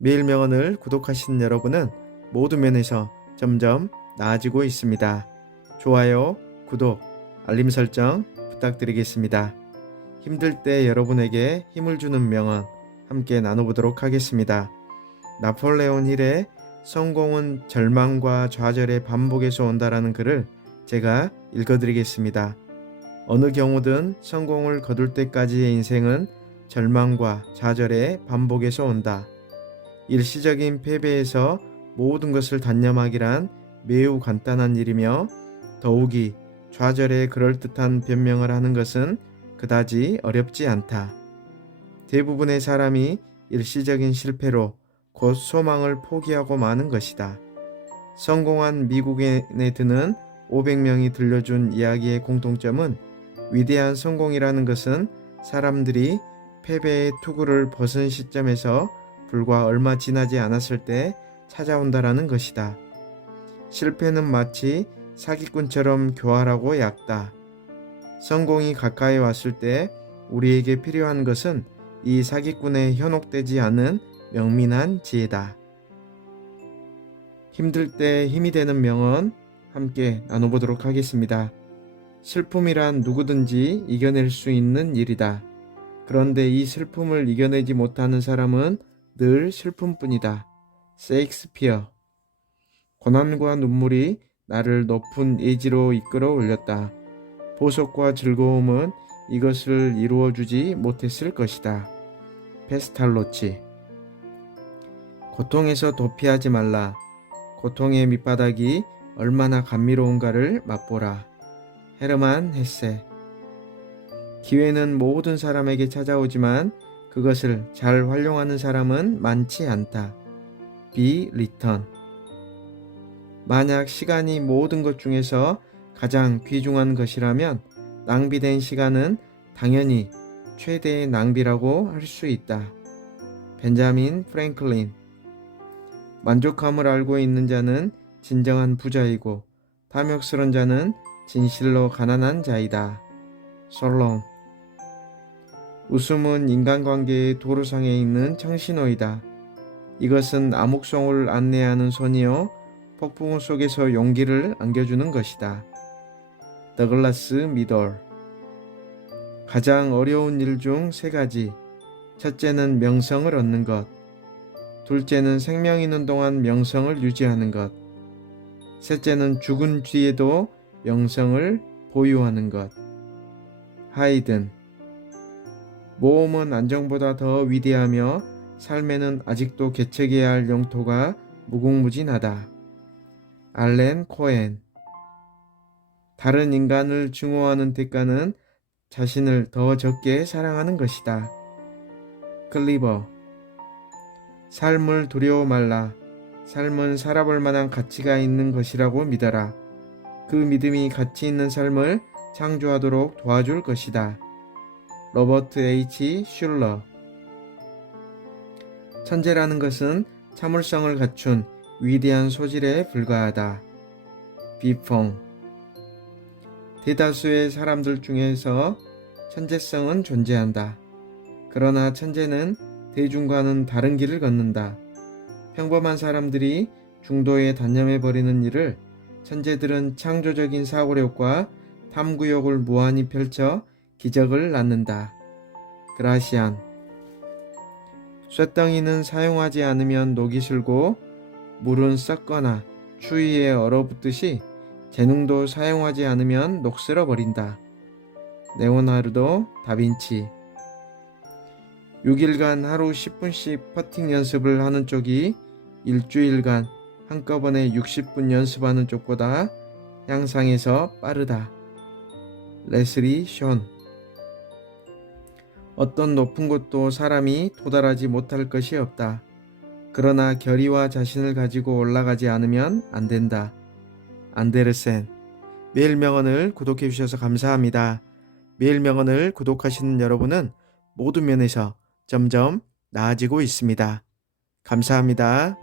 매일 명언을 구독하시는 여러분은 모든 면에서 점점 나아지고 있습니다. 좋아요, 구독, 알림 설정 부탁드리겠습니다. 힘들 때 여러분에게 힘을 주는 명언 함께 나눠보도록 하겠습니다. 나폴레온 힐의 성공은 절망과 좌절의 반복에서 온다라는 글을 제가 읽어드리겠습니다. 어느 경우든 성공을 거둘 때까지의 인생은 절망과 좌절의 반복에서 온다. 일시적인 패배에서 모든 것을 단념하기란 매우 간단한 일이며 더욱이 좌절에 그럴듯한 변명을 하는 것은 그다지 어렵지 않다. 대부분의 사람이 일시적인 실패로 곧 소망을 포기하고 마는 것이다. 성공한 미국인에 드는 500명이 들려준 이야기의 공통점은 위대한 성공이라는 것은 사람들이 패배의 투구를 벗은 시점에서 불과 얼마 지나지 않았을 때 찾아온다라는 것이다. 실패는 마치 사기꾼처럼 교활하고 얕다. 성공이 가까이 왔을 때 우리에게 필요한 것은 이 사기꾼에 현혹되지 않은 명민한 지혜다. 힘들 때 힘이 되는 명언 함께 나눠보도록 하겠습니다. 슬픔이란 누구든지 이겨낼 수 있는 일이다. 그런데 이 슬픔을 이겨내지 못하는 사람은 늘 슬픔뿐이다. 세익스피어. 고난과 눈물이 나를 높은 예지로 이끌어 올렸다. 보석과 즐거움은 이것을 이루어 주지 못했을 것이다. 페스탈로치. 고통에서 도피하지 말라. 고통의 밑바닥이 얼마나 감미로운가를 맛보라. 헤르만 헤세. 기회는 모든 사람에게 찾아오지만 그것을 잘 활용하는 사람은 많지 않다. 비 리턴. 만약 시간이 모든 것 중에서 가장 귀중한 것이라면 낭비된 시간은 당연히 최대의 낭비라고 할 수 있다. 벤자민 프랭클린. 만족함을 알고 있는 자는 진정한 부자이고 탐욕스런 자는 진실로 가난한 자이다. 솔롬. 웃음은 인간관계의 도로상에 있는 청신호이다. 이것은 암흑송을 안내하는 손이요 폭풍우 속에서 용기를 안겨주는 것이다. 더글라스 미돌 가장 어려운 일 중 세 가지. 첫째는 명성을 얻는 것. 둘째는 생명 있는 동안 명성을 유지하는 것. 셋째는 죽은 뒤에도 명성을 보유하는 것. 하이든 모험은 안정보다 더 위대하며 삶에는 아직도 개척해야 할 영토가 무궁무진하다. 알렌 코엔 다른 인간을 증오하는 대가는 자신을 더 적게 사랑하는 것이다. 클리버 삶을 두려워 말라. 삶은 살아볼 만한 가치가 있는 것이라고 믿어라. 그 믿음이 가치 있는 삶을 창조하도록 도와줄 것이다. 로버트 H. 슐러 천재라는 것은 참을성을 갖춘 위대한 소질에 불과하다. 비퐁 대다수의 사람들 중에서 천재성은 존재한다. 그러나 천재는 대중과는 다른 길을 걷는다. 평범한 사람들이 중도에 단념해버리는 일을 천재들은 창조적인 사고력과 탐구욕을 무한히 펼쳐 기적을 낳는다. 그라시안 쇳덩이는 사용하지 않으면 녹이 슬고 물은 썩거나 추위에 얼어붙듯이 재능도 사용하지 않으면 녹슬어 버린다. 네오나르도 다빈치 6일간 하루 10분씩 퍼팅 연습을 하는 쪽이 일주일간 한꺼번에 60분 연습하는 쪽보다 향상에서 빠르다. 레슬리 션 어떤 높은 곳도 사람이 도달하지 못할 것이 없다. 그러나 결의와 자신을 가지고 올라가지 않으면 안 된다. 안데르센 매일 명언을 구독해 주셔서 감사합니다. 매일 명언을 구독하시는 여러분은 모든 면에서 점점 나아지고 있습니다. 감사합니다.